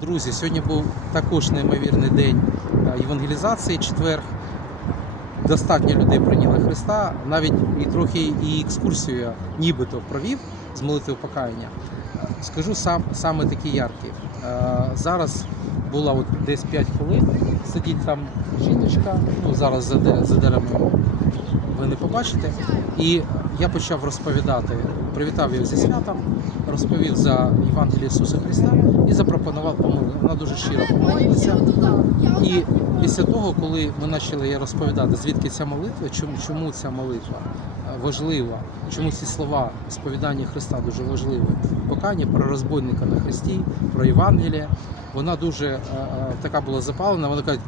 Друзі, сьогодні був також неймовірний день е, євангелізації, четвер. Достатньо людей прийняли Христа. Навіть і трохи і екскурсію нібито провів з молитви покаяння. Скажу сам саме такі яркі. Е, Зараз була от десь 5 хвилин. Сидить там жіночка. Ну зараз за деревом ви не побачите. І я почав розповідати, привітав їх зі святом, розповів за Євангеліє Ісуса Христа і запропонував помолитися. Вона дуже щиро помолилася. І після того, коли ми почали розповідати, звідки ця молитва, чому, ця молитва е, важлива, чому ці слова сповідання Христа дуже важливі, покання про розбойника на Христі, про Євангеліє, вона дуже е, е, така була запалена. Вона каже,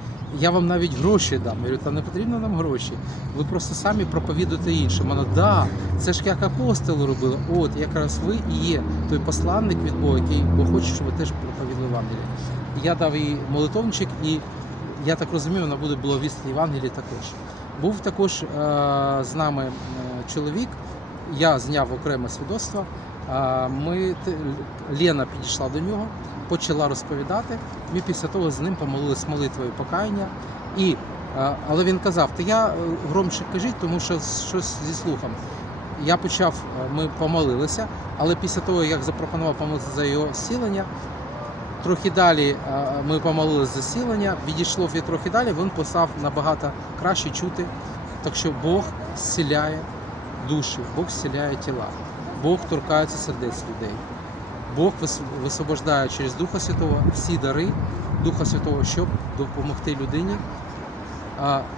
я вам навіть гроші дам. Я говорю, та не потрібно нам гроші. Ви просто самі проповідуєте іншим. Вона, да, це ж як апостоли робили. От якраз ви і є той посланник від Бога, який Бог хоче, щоб ви теж проповідали Євангеліє. Я дав їй молитовничок, і я так розумію, вона буде благовістити Євангеліє також. Був також е, з нами е, чоловік, я зняв окреме свідоцтво. Е, ми, Лена підійшла до нього, почала розповідати. Ми після того з ним помолились молитвою покаяння. І, але він казав, та я громче кажіть, тому що щось зі слухом. Я почав, ми помолилися, але після того, як запропонував помолитися за його зцілення, трохи далі е, ми помолилися за зцілення, відійшло від трохи далі, він постав набагато краще чути. Так що Бог зціляє душі, Бог зціляє тіла, Бог торкається сердець людей. Бог висвобождає через Духа Святого всі дари Духа Святого, щоб допомогти людині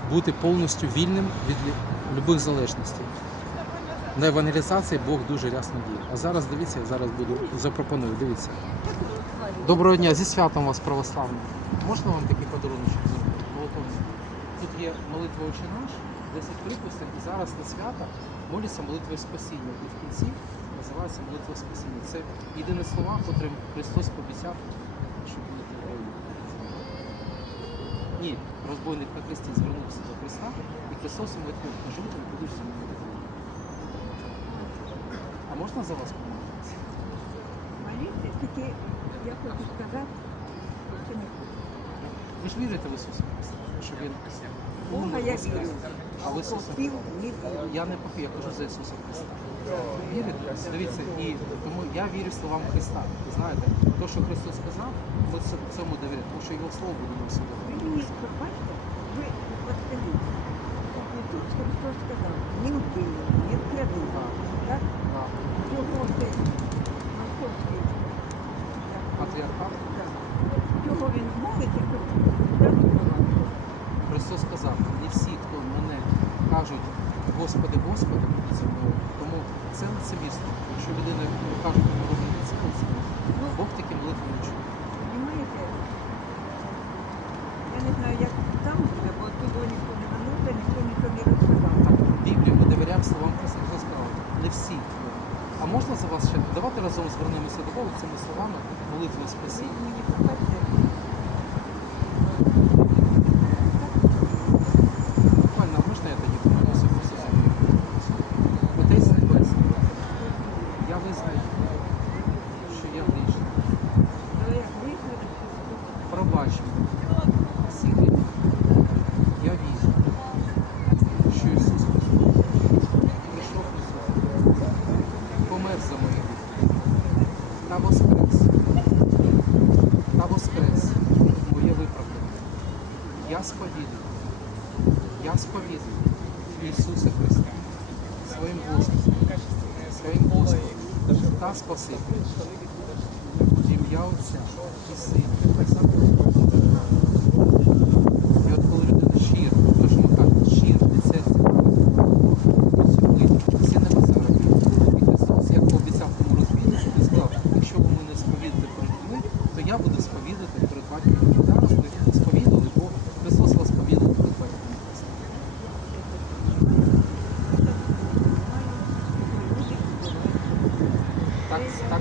бути повністю вільним від лю- любих залежностей. На евангелізації Бог дуже рясно діє. А зараз дивіться, я зараз буду запропоную. Дивіться. Доброго дня, зі святом вас православним. Можна вам такий подарунок зробити? Тут є молитва «Отче наш, 10 приписів, і зараз на свята моляться молитвою спасіння. І в кінці називається молитва спасіння. Це єдине слова, котрим Христос пообіцяв, що буде. Ні, розбойник на хресті звернувся до Христа, і Христос йому відповів, кажу, ти будеш зі мною. А можна за вас помолитися? Моліться, тільки я хочу сказати, що не Ви ж вірите в Ісуса Христа, що Він Бога я вірю. А в Ісуса Попів. Я не попів, я кажу за Ісуса Христа. Вірите? Дивіться, і тому я вірю словам Христа. Ви знаєте, те, що Христос сказав, ми цьому довіряємо, тому що Його слово буде Ви судити. мені бачите, ви от скажіть, Ісус Христос сказав, не вбий, не вкради. Так? Чого ти московський? Патріархат Так. Чого він молиться, щоб дати слова? Христос сказав, не всі, хто мене кажуть, Господи, Господи, зі мною. Тому це лицемірство. Якщо людина каже, що робити це лицемірство. Бог такі молитви не чує. Понимаєте? Я не знаю, як там буде, бо тут ніхто не минуте, ніхто нічого не розказав. Так, Біблію ми довіряємо словам Христа. Сказав? Не всі. А можна за вас ще? Давайте разом звернемося до Бога цими словами молитви спасіння. мені покажете, Буквально, а можна я тоді помолюся просто за мною? Отець Небесний, я визнаю, що я грішний. але як виходить, Пробач мені всі гріхи. Я вірю, що Ісус Христос прийшов на світ, помер за мої та воскрес. Та воскрес моє виправдання. Я сповідую, я сповідую Ісуса Христа Господом та Спасителем. В ім'я